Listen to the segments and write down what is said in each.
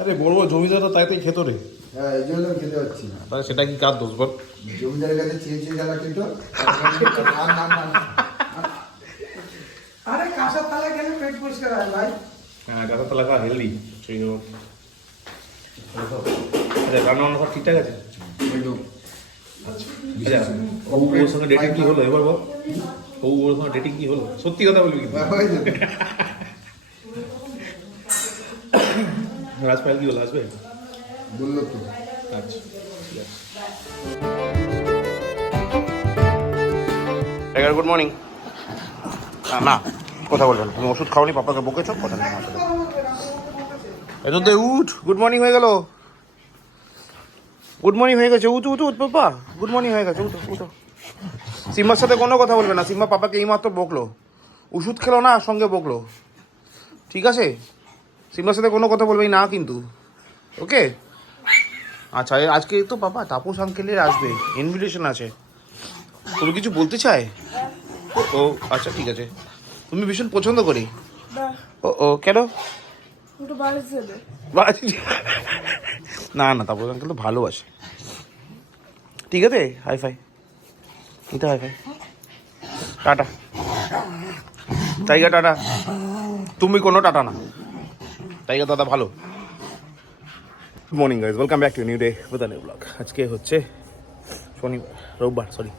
আরে বড় জমিদাররা তাই তাই খেত রে। হ্যাঁ, এই জন্য আমি খেতে পাচ্ছি না। তাহলে সেটা কি কার দোষ বল? জমিদারের কাছে চেয়ে চেয়ে জ্বালা খেত। না না না না। আরে কাঁসার থালা খেলে পেট পরিষ্কার হয় ভাই। হ্যাঁ, কাঁচা তলা খাওয়া হেলদি। আচ্ছা, রান্না বান্না সব ঠিকঠাক আছে? একদম। আচ্ছা, ওর সঙ্গে ডেটিং কি হলো এবার বল? ওর সঙ্গে ডেটিং কি হলো? সত্যি কথা বলবি কিন্তু। হয়ে যাবে। রাজপাল কি হলো, আসবে? বললো তো। আচ্ছা, ঠিক আছে। Tiger good morning. না, কথা বলবেন, তুমি ওষুধ খাওনি, পাপাকে বকেছ, কথা নেই আমার সাথে। এত উঠ, গুড মর্নিং হয়ে গেল। গুড মর্নিং হয়ে গেছে, উঠ উঠ উঠ পাপা, গুড মর্নিং হয়ে গেছে, উঠো উঠো। সিম্বার সাথে কোনো কথা বলবে না, সিম্বা পাপাকে এইমাত্র বকলো, ওষুধ খেলো না, সঙ্গে বকলো, ঠিক আছে? সিম্বার সাথে কোনো কথা বলবেই না কিন্তু, ওকে? আচ্ছা, আজকে তো পাপা তাপস আঙ্কেলের আসবে, ইনভিটেশন আছে, তুমি কিছু বলতে চাই? ও আচ্ছা, ঠিক আছে। তুমি ভীষণ পছন্দ করি? ও ও কেন? না না, তাপস আঙ্কেল তো ভালোবাসে। ঠিক আছে, হাই ফাই, এটা হাই ফাই, টাটা টাইগার, টাটা। তুমি কোনো টাটা না, টাইগার দাদা ভালো। Good morning guys, welcome back to new day with a new vlog. আজকে হচ্ছে রোববার, সরি।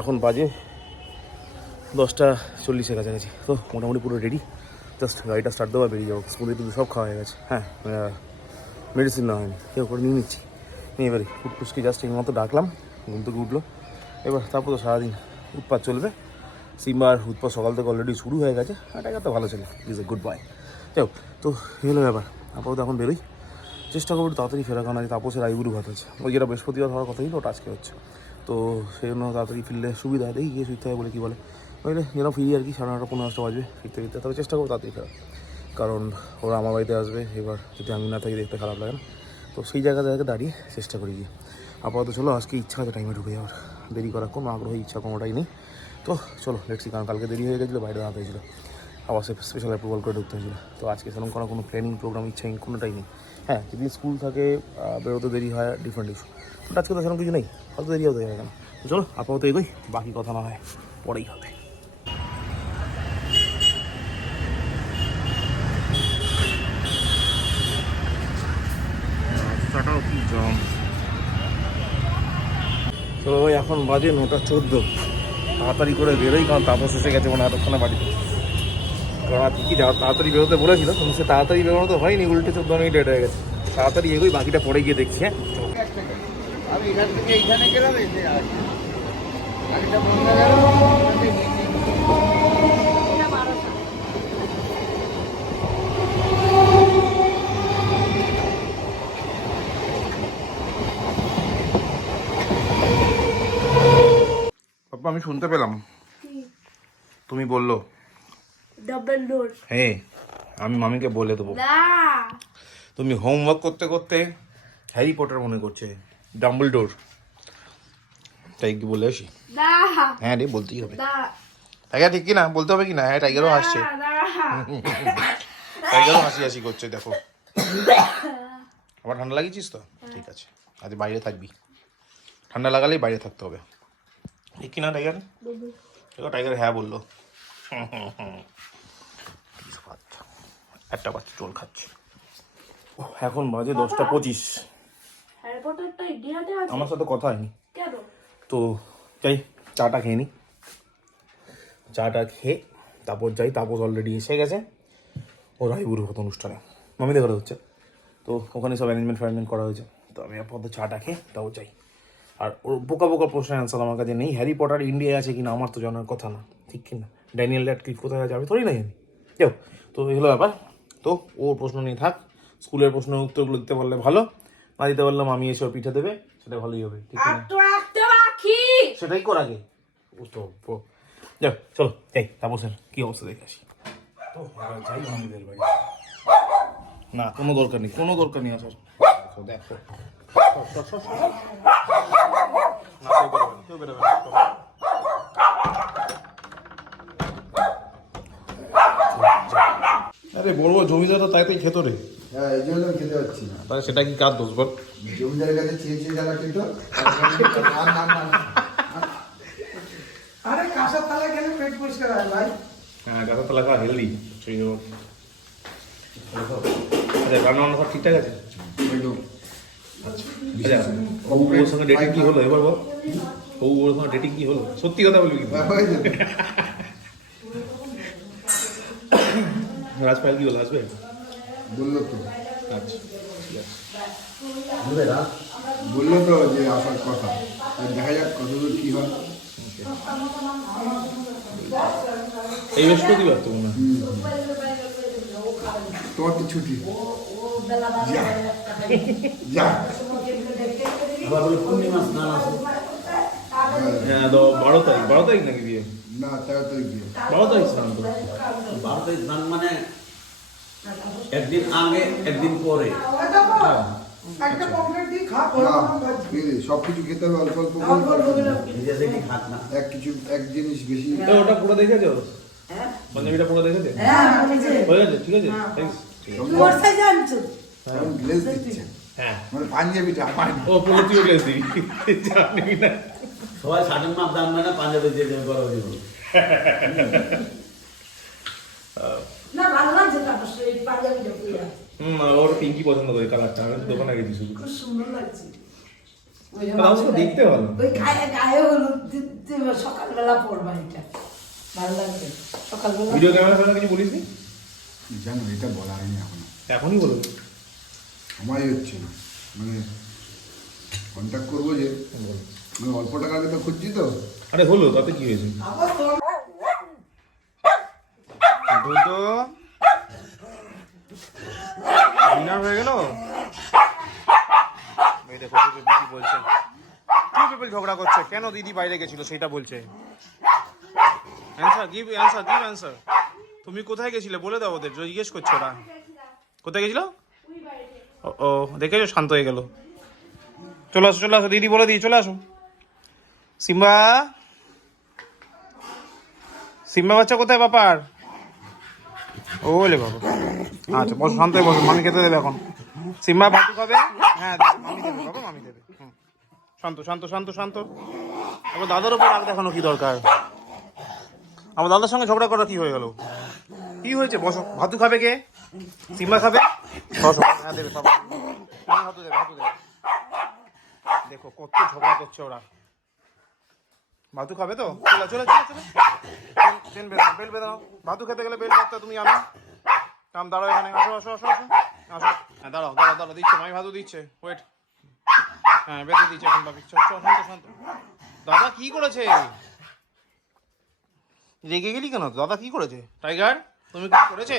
এখন বাজে 10:40 কাছাকাছি। তো মোটামুটি পুরো রেডি, জাস্ট গাড়িটা স্টার্ট দেওয়া, বেরিয়ে যাবো। স্কুলে টুকু সব খাওয়া হয়ে গেছে। হ্যাঁ, মেডিসিন নেওয়া হয়নি, কেউ করে নিয়ে নিচ্ছি। নিয়ে এবারে ফুটফুসকে জাস্ট এই মতো ডাকলাম, ঘুম থেকে উঠলো। এবার তারপর তো সারাদিন উৎপাত চলবে। সিম্বার উৎপাত সকাল থেকে অলরেডি শুরু হয়ে গেছে। টাইগার তো ভালো ছিল, ইজ এ গুড বয়। যাই হোক, তো হলো ব্যাপার। আপাতত এখন বেরোই, চেষ্টা করবো তাড়াতাড়ি ফেরা, কারণ আজকে তাপসের আইবুড়ো ভাত আছে। ওই যেটা বৃহস্পতিবার হওয়ার কথা ছিল, ওটা আজকে হচ্ছে। তো সেই জন্য তাড়াতাড়ি ফিরলে সুবিধা হয়। দেখি গিয়ে ফিরতে হবে বলে কী বলে, বুঝলে, যেন ফিরি আর কি 9:30 15 বাজবে ফিরতে ফিরতে। তবে চেষ্টা করবো তাড়াতাড়ি ফেরা, কারণ ওরা আমার বাড়িতে আসবে। এবার যদি আমি না থাকি দেখতে খারাপ লাগে না। তো সেই জায়গাতে দাঁড়িয়ে চেষ্টা করি গিয়ে। আপাতত চলো, আজকে ইচ্ছা আছে টাইমে ঢুকে যাওয়ার, দেরি করার কোনো আগ্রহী ইচ্ছা কোনোটাই নেই। তো চলো লেটসি, কারণ কালকে দেরি হয়ে গেছিলো, বাইরে দাঁড়াতে হয়েছিলো, আবার স্পেশাল অ্যাপ্রুভাল করে ঢুকতে হয়েছিলো। তো আজকে সেরকম করার কোনো প্ল্যানিং প্রোগ্রাম ইচ্ছা কোনোটাই নেই। হ্যাঁ, যদি স্কুল থাকে, বেরোতে দেরি হয়, ডিফারেন্ট ইস্যু। বাট আজকে তো সেরকম কিছু নেই, হয়তো দেরি হতে যাবে কেন। তো চলো আপাতত এগোই, বাকি কথা না হয় পরেই হবে। তো এখন বাজে 9:14। তাড়াতাড়ি করে বেরোই, কারণ তাপস এসে গেছে মনে হয় এতক্ষণে বাড়িতে। কারণ আর কি তাড়াতাড়ি বেরোতে বলেছিল, কিন্তু সে তাড়াতাড়ি বেরোনো তো হয়নি, উল্টে 14 মিনিট লেট হয়ে গেছে। তাড়াতাড়ি এগোই, বাকিটা পরে গিয়ে দেখছি। হ্যাঁ, আমি এখান থেকে এইখানে গেলাম, এসে গাড়িটা বন্ধ গেল। বাবা আমি শুনতে পেলাম তুমি বললো ডাবল ডোর। হ্যাঁ, আমি মামিকে বলে দেবো। না, তুমি হোমওয়ার্ক করতে করতে হ্যারি পটার মনে করছে, ডাম্বলডোর। তাই কি বলে আসি? না, হ্যাঁ রে, বলতেই হবে। না, টাইগার ঠিক কি না, বলতে হবে কি না? হ্যাঁ, টাইগারও হাসছে, না। টাইগারও হাসি হাসি করছে, দেখো। আবার ঠান্ডা লাগিয়েছিস তো? ঠিক আছে, আজ বাইরে থাকবি, ঠান্ডা লাগালেই বাইরে থাকতে হবে, ঠিক কি না টাইগার? দেখো টাইগার হ্যাঁ বললো। একটা বাচ্চা চোল খাচ্ছে। এখন বাজে 10:25। হ্যারি পটারটা ইন্ডিয়াতে আছে? আমার সাথে কথা হয়নি কেন? তো যাই, চাটা খেয়ে নিই। চাটা খেয়ে তারপর যাই। তাপস অলরেডি এসে গেছে, ও রায়গুরু হতো অনুষ্ঠানে, মামিদের ঘরে হচ্ছে। তো ওখানে সব অ্যারেঞ্জমেন্ট করা হয়েছে। তো আমি আপাতত চাটা খেয়ে তাও যাই। আর ওর বোকা বোকা প্রশ্নের অ্যান্সার আমার কাছে নেই। হ্যারি পটার ইন্ডিয়ায় আছে কিনা আমার তো জানার কথা না, ঠিক কিনা? ড্যানিয়েল র্যাডক্লিফ কোথায় যাবে থোড়ি না জানি। যাও, তো এই হলো ব্যাপার। তো ওর প্রশ্ন নিয়ে থাক, স্কুলের প্রশ্নের উত্তরগুলো দিতে পারলে ভালো, না দিতে পারলাম আমি এসে ওর পিঠে দেবে, সেটা ভালোই হবে, ঠিক আর না? তো একটা বাকি। সেটাই কর আগে। যাও চলো, এই তাপসের কি অবস্থা দেখে আসি। তো যাই মামিদের বাড়ি। না, কোনো দরকার নেই, কোনো দরকার নেই আসার। দেখো না, কেউ বেরোবে না। আরে বড় জমিদাররা তাই তাই খেত রে। হ্যাঁ এই জন্য খেতে পাচ্ছি না। তাহলে সেটা কি কার দোষ বল? জমিদারের কাছে চেয়ে গেল কিন্তু আরে কাঁসার থালা খেলে পেট পরিষ্কার হয় ভাই। হ্যাঁ গাছের তলা খাওয়া হেলদি। আচ্ছা রান্না বান্না সব ঠিকঠাক আছে? আচ্ছা ওর সঙ্গে ডেটিং কি হলো এবার বল? ওর সঙ্গে ডেটিং কি হলো? সত্যি কথা বলবি কিন্তু। রাজপাল কি হলো, আসবে? বললো তো আচ্ছা ঠিক আছে। বললো তো যে আসার কথা, দেখা যাক কতদূর কি হয়। এই বৃহস্পতিবার তো মনে হয়। তোমার তো ছুটি, যা যা। হ্যাঁ তো 12 তারিখ নাকি বিয়ে? না 13 তারিখ দিয়ে 12 তারিখ স্নান তো। 12 তারিখ স্নান মানে একদিন আগে একদিন পরে। ওই দেখো, একটা পমফ্রেট দিয়ে খা, না, গরম গরম ভাজি। সব কিছু খেতে হবে অল্প অল্প অল্প অল্প করে। করে। নিজে থেকে খাক না। এক জিনিস বেশি। তো ওটা পুরো দেখেছো? পাঞ্জাবিটা পুরো দেখেছে? হয়ে গেছে, ঠিক আছে, থ্যাঙ্কস। এখন গ্লেজ দিচ্ছে, হ্যাঁ মানে পাঞ্জাবিটা আমার ও পুরো তুইও গ্লেস দিবি, জানি না। সবাই শার্টের মাপ জানবে না, পাঞ্জাবি দিয়ে দেবে বড় দিব। না ভালো লাগছে তো অবশ্যই এই পাঞ্জাবিটা পরে ওর পিঙ্কি পছন্দ করে কালারটা, আমি তো দোকানে গেছি শুধু। খুব সুন্দর লাগছে। ওই যে তাহলে আমাকে দেখতে ভালো। ওই গায়ে গায়ে হলুদ দিতে সকালবেলা পরবা এটা ভালো লাগবে সকালবেলা। ভিডিও ক্যামেরা ফেলা কিছু বলিস নি? জানো এটা বলা হয়নি এখনো, এখনই বলবো। সময় হচ্ছে না, মানে কন্ট্যাক্ট করবো যে মানে অল্প টাকার তো খুঁজছি তো। আরে হলো, তাতে কি হয়েছে? আবার তোর দুটো ডিনার হয়ে গেল। এই দেখো পিপল কি বলছে, টু পিপল ঝগড়া করছে, কেন দিদি বাইরে গেছিল সেটা বলছে। Answer give answer. তুমি কোথায় গেছিলে বলে দাও ওদের, জিজ্ঞেস করছো ওরা কোথায় গেছিল। ও দেখেছো, শান্ত হয়ে গেল। চলে আসো দিদি বলে দিই, চলে আসো। সিম্বা বাচ্চা কোথায় বাপার? ওলে বাবা, আচ্ছা বসো, শান্ত হয়ে বসো, মামি খেতে দেবে এখন। সিম্বা ভাতু খাবে? হ্যাঁ মামি দেবে বাবা, মামি দেবে। শান্ত। আবার দাদার উপর রাগ দেখানো কি দরকার? আমার দাদার সঙ্গে ঝগড়া করা কি হয়ে গেল? কি হয়েছে? বসো। ভাতু খাবে কে? সিম্বা খাবে? বসো। হ্যাঁ দেবে বাবা, ভাতু দেবে। দেখো কত ঝগড়া করছে ওরা। ভাতু খাবে তো? চলে বেল বেদাও। ভাতু খেতে গেলে বেল বাচ্চা তুমি আনো। দাঁড়াও এখানে, আসো। হ্যাঁ দাঁড়াও, দিচ্ছে মামি, ভাতু দিচ্ছে, ওয়েট। হ্যাঁ বেঁধে দিচ্ছে এখন বাপি। শান্ত। দাদা কি করেছে? রেগে গেলি কেন? দাদা কি করেছে? টাইগার তুমি কিছু করেছে?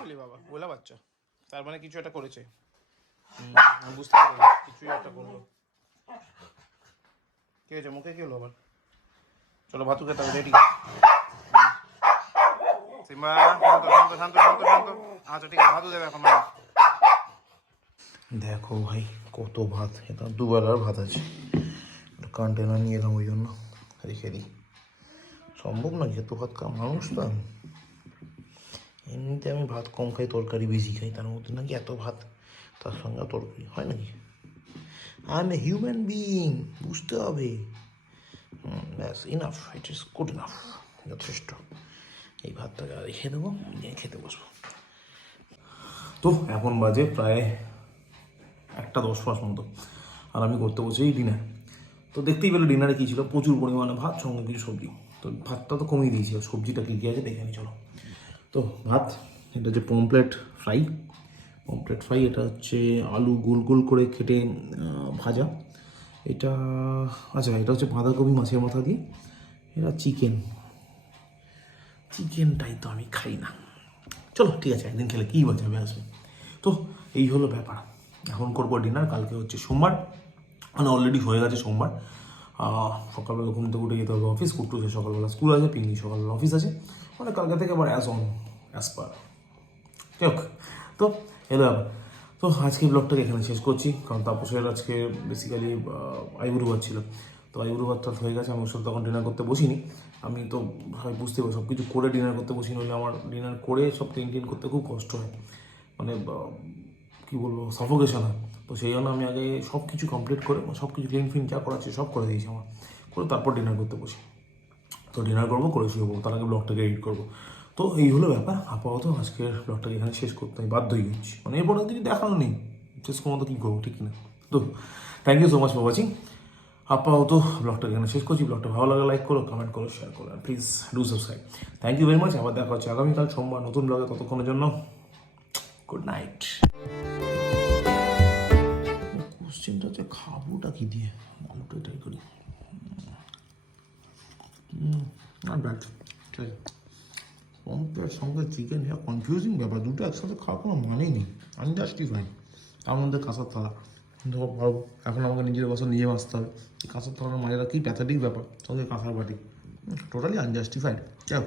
বলি বাবা, বলা বাচ্চা, তার মানে কিছু একটা করেছে। আমি বুঝতে পারলাম কিছুই একটা করলো। কি হয়েছে? মুখে কি হলো আবার? চলো ভাতু খেতে হবে, রেডি। সিম্বা শান্ত। আচ্ছা ঠিক আছে, ভাতু দেবে এখন। দেখো ভাই কত ভাত, এটা দুবেলার ভাত আছে। কন্টেনার নিয়ে এলাম, ওই জন্য রেখে দিই। সম্ভব না, এত ভাত মানুষ তো আমি। এমনিতে আমি ভাত কম খাই, তরকারি বেশি খাই, তার মধ্যে নাকি এত ভাত, তার সঙ্গে তরকারি হয় নাকি? I M a human being, বুঝতে হবে। ব্যাস, enough, it is good enough, যথেষ্ট। এই ভাতটাকে রেখে দেবো, নিয়ে খেতে বসবো। তো এখন বাজে প্রায় 1:10 মতো, আর আমি করতে বসেই ডিনার। তো দেখতেই পেলো ডিনারে কী ছিল, প্রচুর পরিমাণে ভাত, সঙ্গে কিছু সবজি। তো ভাতটা তো কমিয়ে দিয়েছি, সবজিটা কী কী আছে দেখে নি চলো। তো ভাত, এটা হচ্ছে পমফ্রেট ফ্রাই, এটা হচ্ছে আলু গোল গোল করে কেটে ভাজা। এটা হচ্ছে বাঁধাকপি মাছের মাথা দিয়ে। এটা চিকেনটাই তো আমি খাই না। চলো ঠিক আছে, একদিন খেলে কী বাঁচাবে আসবে। তো এই হলো ব্যাপার। এখন করবো ডিনার। কালকে হচ্ছে সোমবার, মানে অলরেডি হয়ে গেছে সোমবার। সকালবেলা ঘুম থেকে উঠে যেতে হবে অফিস। কুট্টু সকালবেলা স্কুল আছে, পিঙ্কি সকালবেলা অফিস আছে, মানে কালকে থেকে আবার অ্যাজ পার হোক। তো এলো আবার। তো আজকে ব্লগটাকে এখানে শেষ করছি, কারণ তাপসের আজকে বেসিক্যালি আইবুড়ো ভাত ছিল। তো আইবুড়ো ভাতটা হয়ে গেছে, আমি ওর সাথে তখন ডিনার করতে বসিনি। আমি তো বুঝতে পারি সব কিছু করে ডিনার করতে বসিনি, হলে আমার ডিনার করে সব ক্লিন করতে খুব কষ্ট হয়। মানে কী বলবো সাফোকেশন হয়। তো সেই জন্য আমি আগে সব কিছু কমপ্লিট করে সব কিছু ক্লিন ফিন যা করাচ্ছে সব করে দিয়েছি আমার, করে তারপর ডিনার করতে বসি। তো ডিনার করবো, করে শুয়ে তার আগে ব্লগটাকে এডিট করবো। তো এই হলো ব্যাপার। আপাতত আজকের ব্লগটাকে এখানে শেষ করতে আমি বাধ্য হয়ে গেছি, মানে এরপরে কিছু দেখানো নেই, শেষ করবো কী করবো ঠিক কিনা। তো thank you so much for watching. আপাতত ব্লগটাকে এখানে শেষ করছি। ব্লগটা ভালো লাগে লাইক করো, কমেন্ট করো, শেয়ার করো, আর please do subscribe. Thank you very much. আবার দেখা হচ্ছে আগামীকাল সোমবার নতুন ব্লগে। ততক্ষণের জন্য গুড নাইট। কোশ্চেনটা হচ্ছে খাবোটা কি দিয়ে, আলুটা ট্রাই করি। নট ব্যাড, ঠিক আছে। পম্পের সঙ্গে চিকেন, হ্যাঁ কনফিউজিং ব্যাপার, দুটো একসাথে খাওয়ার কোনো মানেই নেই, আনজাস্টিফাইড। তার মধ্যে কাঁসার থালা, এখন আমাকে নিজের বছর নিজে বাঁচতে হবে। কাঁসার থালার মাঝেরা কী প্যাথাটিক ব্যাপার, সঙ্গে কাঁসার বাটি, টোটালি আনজাস্টিফাইড। যাও।